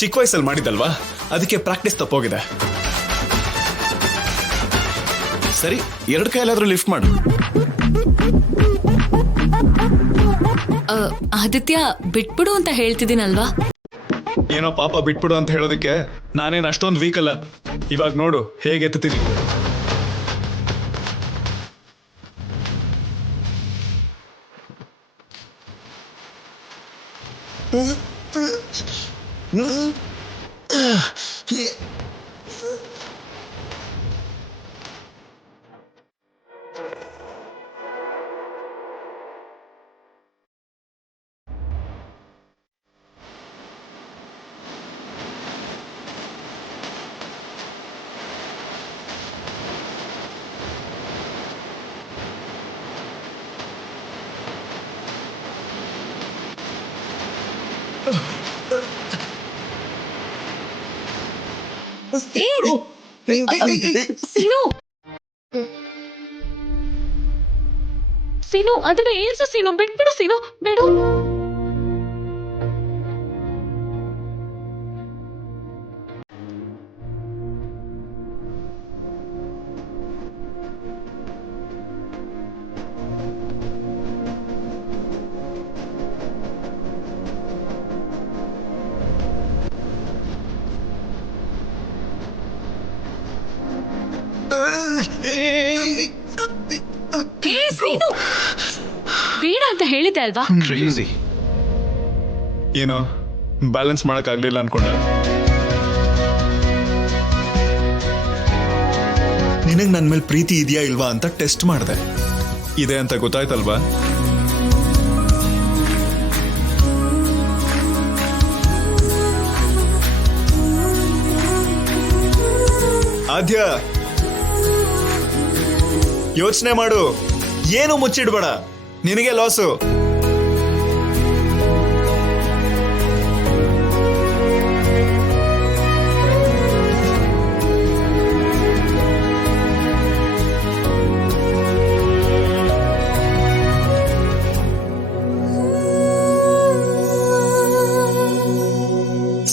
ಚಿಕ್ಕ ವಯಸ್ಸಲ್ಲಿ ಮಾಡಿದ್ದಲ್ವಾ, ಅದಕ್ಕೆ ಪ್ರಾಕ್ಟೀಸ್ ತಪ್ಪೋಗಿದೆ. ಸರಿ, 2 ಕೈಲಾದ್ರೂ ಲಿಫ್ಟ್ ಮಾಡು. ಆದಿತ್ಯ, ಬಿಟ್ಬಿಡು ಅಂತ ಹೇಳ್ತಿದ್ದೀನಲ್ವಾ. ಏನೋ ಪಾಪ ಬಿಟ್ಬಿಡು ಅಂತ ಹೇಳೋದಕ್ಕೆ ನಾನೇನು ಅಷ್ಟೊಂದು ವೀಕ್ ಅಲ್ಲ. ಇವಾಗ ನೋಡು ಹೇಗೆ ಎತ್ತುತ್ತೀನಿ. ಸೀನು, ಅದನ್ನ ಏನ್ಸು ಸೀನು, ಬಿಟ್ಬಿಡು ಸೀನು, ಬಿಡು. ಸೀನು, ಬೇಡ ಅಂತ ಹೇಳಿದೆ ಅಲ್ವಾ. ಕ್ರೇಜಿ. ಏನೋ ಬ್ಯಾಲೆನ್ಸ್ ಮಾಡಕ್ಕಾಗ್ಲಿಲ್ಲ ಅನ್ಕೊಂಡ. ನಿನಗ್ ನನ್ ಮೇಲೆ ಪ್ರೀತಿ ಇದೆಯಾ ಇಲ್ವಾ ಅಂತ ಟೆಸ್ಟ್ ಮಾಡಿದೆ. ಇದೆ ಅಂತ ಗೊತ್ತಾಯ್ತಲ್ವಾ. ಆದ್ಯ, ಯೋಚನೆ ಮಾಡು, ಏನು ಮುಚ್ಚಿಡ್ಬೇಡ, ನಿನಗೆ ಲಾಸು.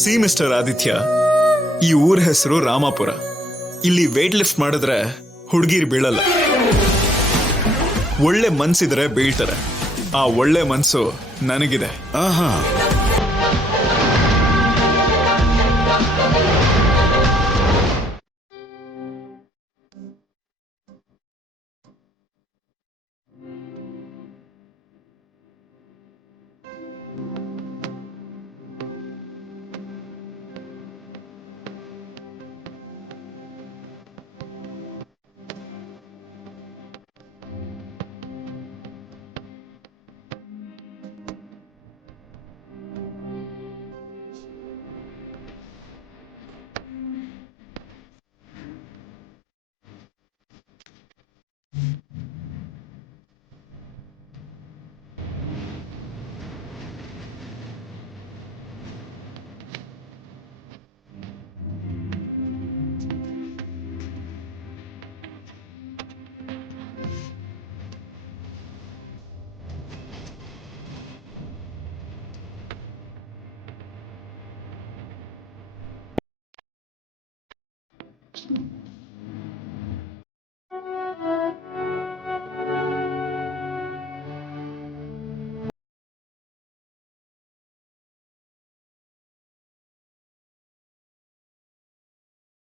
ಸಿ ಮಿಸ್ಟರ್ ಆದಿತ್ಯ, ಈ ಊರ ಹೆಸರು ರಾಮಾಪುರ. ಇಲ್ಲಿ ವೇಟ್ ಲಿಫ್ಟ್ ಮಾಡಿದ್ರೆ ಹುಡುಗಿರ್ ಬೀಳಲ್ಲ. ಒಳ್ಳೆ ಮನ್ಸಿದ್ರೆ ಬೀಳ್ತಾರೆ. ಆ ಒಳ್ಳೆ ಮನ್ಸು ನನಗಿದೆ. ಆಹಾ,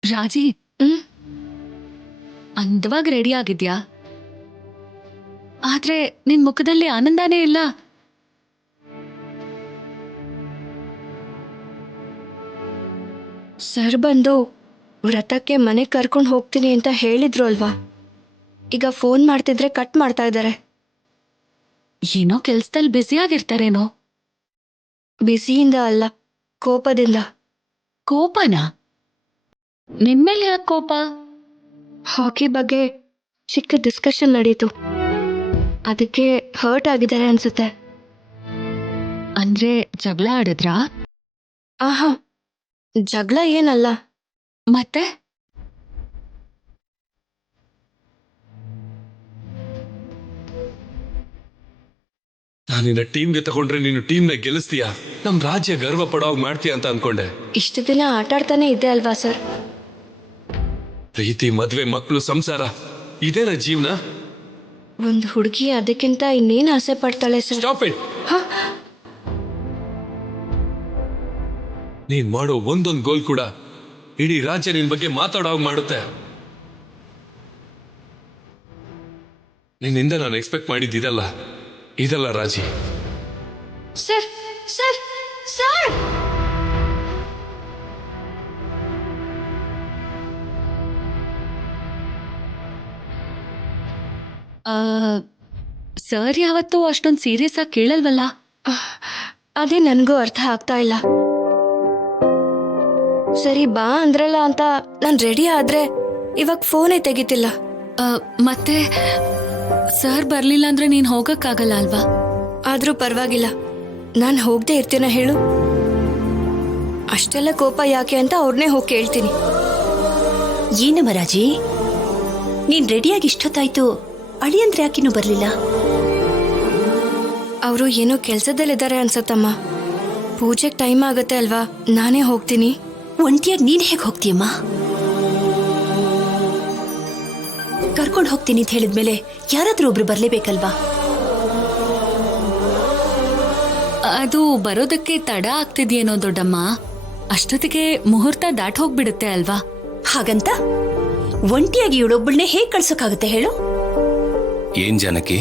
ರಾಜಿ, ಅಂದವಾಗಿ ರೆಡಿ ಆಗಿದ್ಯಾ? ಆದ್ರೆ ನಿನ್ ಮುಖದಲ್ಲಿ ಆನಂದನೇ ಇಲ್ಲ. ಸರ್ ಬಂದು ವ್ರತಕ್ಕೆ ಮನೆ ಕರ್ಕೊಂಡು ಹೋಗ್ತೀನಿ ಅಂತ ಹೇಳಿದ್ರು ಅಲ್ವಾ. ಈಗ ಫೋನ್ ಮಾಡ್ತಿದ್ರೆ ಕಟ್ ಮಾಡ್ತಾ ಇದ್ದಾರೆ. ಏನೋ ಕೆಲ್ಸದಲ್ಲಿ ಬ್ಯುಸಿ ಆಗಿರ್ತಾರೇನೋ. ಬಿಸಿಯಿಂದ ಅಲ್ಲ, ಕೋಪದಿಂದ. ಕೋಪನಾ? ನಿನ್ಮೇಲೆ ಯಾಕೆ ಕೋಪ? ಹಾಕಿ ಬಗ್ಗೆ ಚಿಕ್ಕ ಡಿಸ್ಕಷನ್ ನಡೀತು, ಅದಕ್ಕೆ ಹರ್ಟ್ ಆಗಿದ್ದಾರೆ ಅನ್ಸುತ್ತೆ. ಅಂದ್ರೆ ಜಗಳ ಆಡಿದ್ರಾ? ಆಹಾ, ಜಗಳ ಏನಲ್ಲ. ಮತ್ತೆ ನಾನಿನ್ನ ಟೀಮ್ಗೆ ತಗೊಂಡ್ರೆ ನೀನು ಟೀಮ್ನ ಗೆಲ್ಲಿಸ್ತೀಯಾ, ನಮ್ ರಾಜ್ಯ ಗರ್ವ ಪಡೋವಾಗ ಮಾಡ್ತೀಯ ಅಂತ ಅನ್ಕೊಂಡೆ. ಇಷ್ಟು ದಿನ ಆಟಾಡ್ತಾನೆ ಇದ್ದೆ ಅಲ್ವಾ ಸರ್? ಪ್ರೀತಿ, ಮದ್ವೆ, ಮಕ್ಕಳು, ಸಂಸಾರ ಇದೇನ ಜೀವನ? ಒಂದು ಹುಡುಗಿ ಅದಕ್ಕಿಂತ ಇನ್ನೇನು ಆಸೆ ಪಡ್ತಾಳೆ ಸರ್? Stop it. ನೀನ್ ಮಾಡೋ ಒಂದೊಂದು ಗೋಲ್ ಕೂಡ ಇಡೀ ರಾಜ್ಯ ನಿನ್ ಬಗ್ಗೆ ಮಾತಾಡೋವಾಗ ಮಾಡುತ್ತೆ. ನಿನ್ನಿಂದ ನಾನು ಎಕ್ಸ್ಪೆಕ್ಟ್ ಮಾಡಿದ್ದಿದಲ್ಲ ಇದಲ್ಲ ರಾಜಿ. ಸರ್ ಸರ್ ಸರ್ ಸರ್ ಯಾವತ್ತೂ ಅಷ್ಟೊಂದು ಸೀರಿಯಸ್ ಆಗಿ ಕೇಳಲ್ವಲ್ಲ? ಅದೇ ನನಗೂ ಅರ್ಥ ಆಗ್ತಾ ಇಲ್ಲ. ಸರಿ ಬಾ ಅಂದ್ರಲ್ಲ ಅಂತ ನಾನು ರೆಡಿ ಆದ್ರೆ ಇವಾಗ ಫೋನೇ ತೆಗಿತಿಲ್ಲ. ಮತ್ತೆ ಸರ್ ಬರ್ಲಿಲ್ಲ ಅಂದ್ರೆ ನೀನ್ ಹೋಗಕ್ಕಾಗಲ್ಲ ಅಲ್ವಾ? ಆದ್ರೂ ಪರವಾಗಿಲ್ಲ, ನಾನು ಹೋಗದೆ ಇರ್ತೀನ ಹೇಳು? ಅಷ್ಟೆಲ್ಲ ಕೋಪ ಯಾಕೆ ಅಂತ ಅವ್ರನ್ನೇ ಹೋಗಿ ಕೇಳ್ತೀನಿ. ಏನಮ್ಮ ರಾಜಿ, ನೀನ್ ರೆಡಿಯಾಗಿ ಇಷ್ಟೊತ್ತಾಯ್ತು, ಅಳಿಯಂದ್ರೆ ಯಾಕಿನ್ನೂ ಬರ್ಲಿಲ್ಲ? ಅವರು ಏನೋ ಕೆಲ್ಸದಲ್ಲಿದ್ದಾರೆ ಅನ್ಸತ್ತಮ್ಮ. ಪೂಜೆಗೆ ಟೈಮ್ ಆಗತ್ತೆ ಅಲ್ವಾ, ನಾನೇ ಹೋಗ್ತೀನಿ. ಒಂಟಿಯಾಗಿ ನೀನ್ ಹೇಗೆ ಹೋಗ್ತೀಯಮ್ಮ? ಕರ್ಕೊಂಡು ಹೋಗ್ತೀನಿ ಅಂತ ಹೇಳಿದ್ಮೇಲೆ ಯಾರಾದ್ರೂ ಒಬ್ರು ಬರ್ಲೇಬೇಕಲ್ವಾ? ಅದು ಬರೋದಕ್ಕೆ ತಡ ಆಗ್ತಿದ್ಯೇನೋ ದೊಡ್ಡಮ್ಮ. ಅಷ್ಟೊತ್ತಿಗೆ ಮುಹೂರ್ತ ದಾಟ್ ಹೋಗ್ಬಿಡುತ್ತೆ ಅಲ್ವಾ? ಹಾಗಂತ ಒಂಟಿಯಾಗಿ ಇವಳೊಬ್ಬಳನ್ನೇ ಹೇಗ್ ಕಳ್ಸೋಕ್ಕಾಗುತ್ತೆ ಹೇಳು? ಏನ್ ಜಾನಕಿ,